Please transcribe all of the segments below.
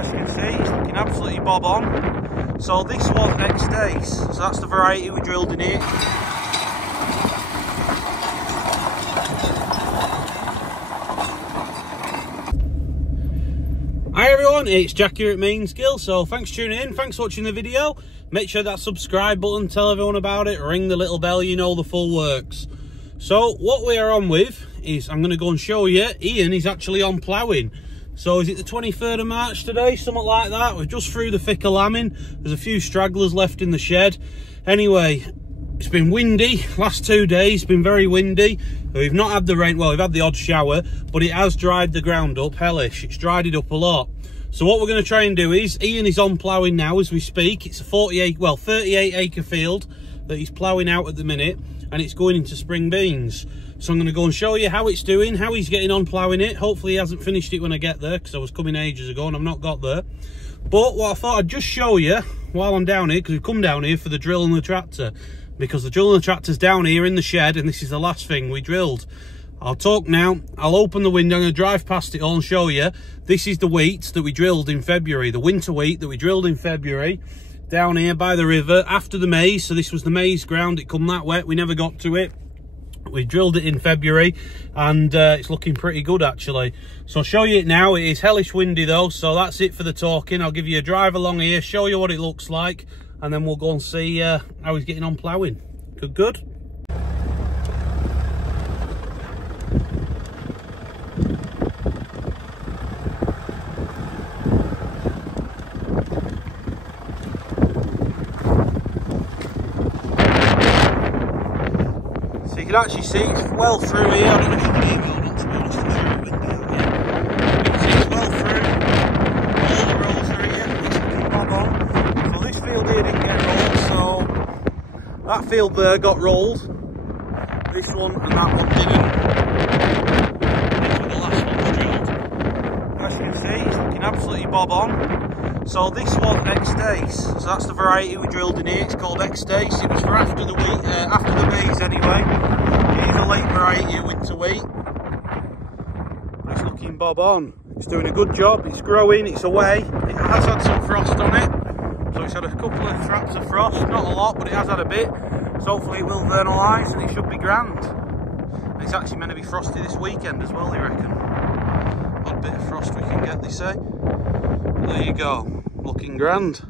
As you can see, it's looking absolutely bob on. So this was X-Dace, so that's the variety we drilled in here. Hi everyone, it's Jack here at Mainsgill. So thanks for tuning in, thanks for watching the video. Make sure that subscribe button, tell everyone about it, ring the little bell, you know the full works. So what we are on with is, I'm going to go and show you, Ian is actually on ploughing. So is it the 23rd of March today, something like that? We're just through the thick of lambing. There's a few stragglers left in the shed. Anyway, it's been windy, last 2 days, been very windy. We've not had the rain, well, we've had the odd shower, but it has dried the ground up, hellish. It's dried it up a lot. So what we're going to try and do is, Ian is on ploughing now as we speak. It's a 38 acre field that he's ploughing out at the minute, and it's going into spring beans. So I'm going to go and show you how it's doing, how he's getting on ploughing it. Hopefully he hasn't finished it when I get there, because I was coming ages ago and I've not got there. But what I thought I'd just show you while I'm down here, because we've come down here for the drill and the tractor, because the drill and the tractor's down here in the shed, and this is the last thing we drilled. I'll talk now, I'll open the window, I'm going to drive past it all and show you. This is the wheat that we drilled in February, the winter wheat that we drilled in February, down here by the river, after the maize. So this was the maize ground, it come that wet, we never got to it. We drilled it in February, and it's looking pretty good actually. So I'll show you it now. It is hellish windy though, so that's it for the talking. I'll give you a drive along here, show you what it looks like, and then we'll go and see how he's getting on ploughing. Good. So you can actually see it's well through here. I don't know if you can hear me or not, to be honest. I'll show you the window here. You can see it's well through. All the rolls are here. It's looking bob on. So this field here didn't get rolled, so that field there got rolled. This one and that one didn't. These were the last ones drilled. As you can see, it's looking absolutely bob on. So this was X-Dace, so that's the variety we drilled in here. It's called X-Dace. It was for after the wheat, after the maize anyway. It is a late variety of winter wheat, but it's looking bob on. It's doing a good job. It's growing. It's away. It has had some frost on it, so it's had a couple of traps of frost. Not a lot, but it has had a bit. So hopefully it will vernalise and it should be grand. And it's actually meant to be frosty this weekend as well, they reckon. Odd bit of frost we can get, they say. But there you go, looking grand.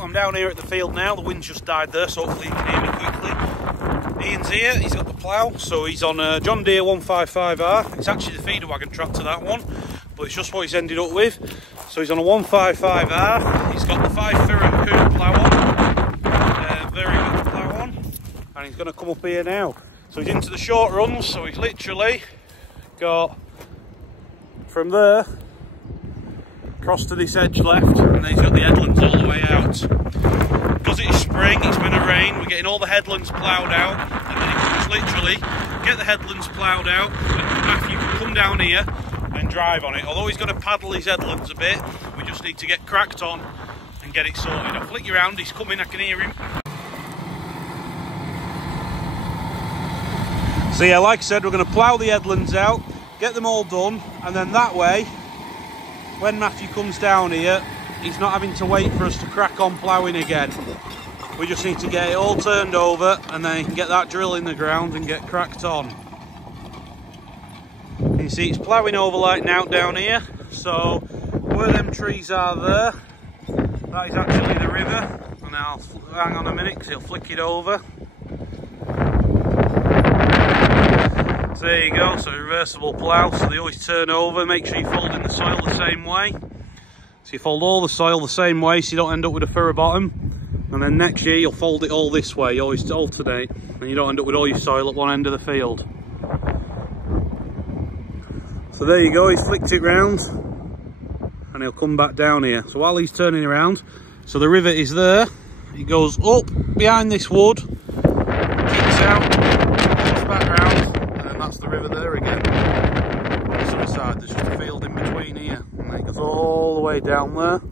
I'm down here at the field now. The wind's just died there, so hopefully you can hear me quickly. Ian's here, he's got the plough, so he's on a John Deere 155R. It's actually the feeder wagon tractor, that one, but it's just what he's ended up with. So he's on a 155R, he's got the 5-foot hoop plough on, very good plough on, and he's going to come up here now. So he's into the short runs, so he's literally got from there across to this edge left, and then he's got the headlands all the way out. Because it's spring, it's been a rain, we're getting all the headlands ploughed out, and then he can just literally get the headlands ploughed out, and Matthew can come down here and drive on it. Although he's going to paddle his headlands a bit, we just need to get cracked on and get it sorted. I'll flick you around, he's coming, I can hear him. So yeah, like I said, we're going to plough the headlands out, get them all done, and then that way, when Matthew comes down here, he's not having to wait for us to crack on ploughing again. We just need to get it all turned over, and then he can get that drill in the ground and get cracked on. You see it's ploughing over like now down here, so where them trees are there, that is actually the river. And I'll hang on a minute because he'll flick it over. So there you go, so reversible plough, so they always turn over. Make sure you fold in the soil the same way. So you fold all the soil the same way so you don't end up with a furrow bottom. And then next year you'll fold it all this way, you always alternate, and you don't end up with all your soil at one end of the field. So there you go, he's flicked it round and he'll come back down here. So while he's turning around, so the rivet is there, it goes up behind this wood, kicks out, comes back round, and then that's the river there again. On this other side, there's just a field in between here, and then it goes all the way down there.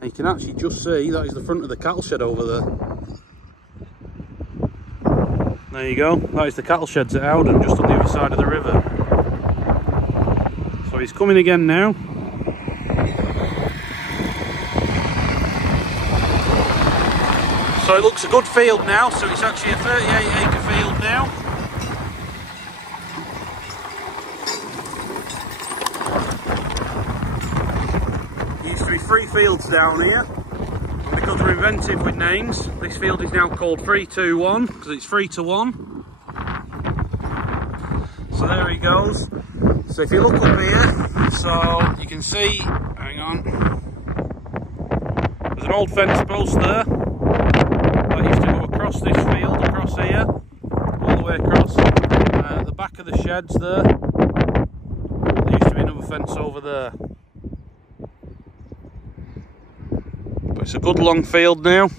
And you can actually just see that is the front of the cattle shed over there. There you go, that is the cattle sheds at Howden, just on the other side of the river. So he's coming again now. So it looks a good field now, so it's actually a 38-acre field now. There used to be 3 fields down here. Because we're inventive with names, this field is now called 3-2-1 because it's 3 to 1. So there he goes. So if you look up here, so you can see, hang on, there's an old fence post there that used to go across this field, across here, all the way across. At the back of the sheds there used to be another fence over there. But it's a good long field now.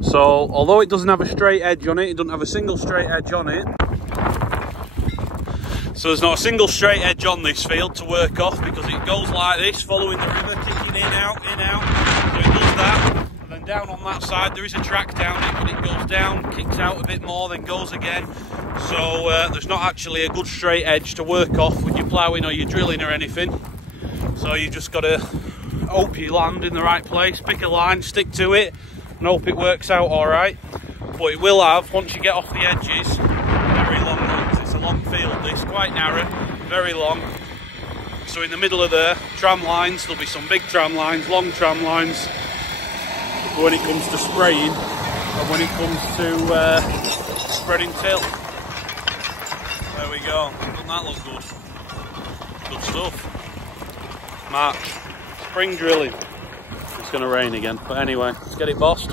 So although it doesn't have a straight edge on it, it doesn't have a single straight edge on it. So there's not a single straight edge on this field to work off because it goes like this, following the river, kicking in, out, in, out. So it does that. And then down on that side, there is a track down it, but it goes down, kicks out a bit more, then goes again. So there's not actually a good straight edge to work off when you're ploughing or you're drilling or anything. So you just got to hope you land in the right place, pick a line, stick to it, and hope it works out all right. But it will have, once you get off the edges, very long runs. It's a long field, this, quite narrow, very long. So in the middle of there, tram lines, there'll be some big tram lines, long tram lines, when it comes to spraying, and when it comes to spreading till. There we go, doesn't that look good? Good stuff. March, spring drilling. It's going to rain again, but anyway, let's get it bossed.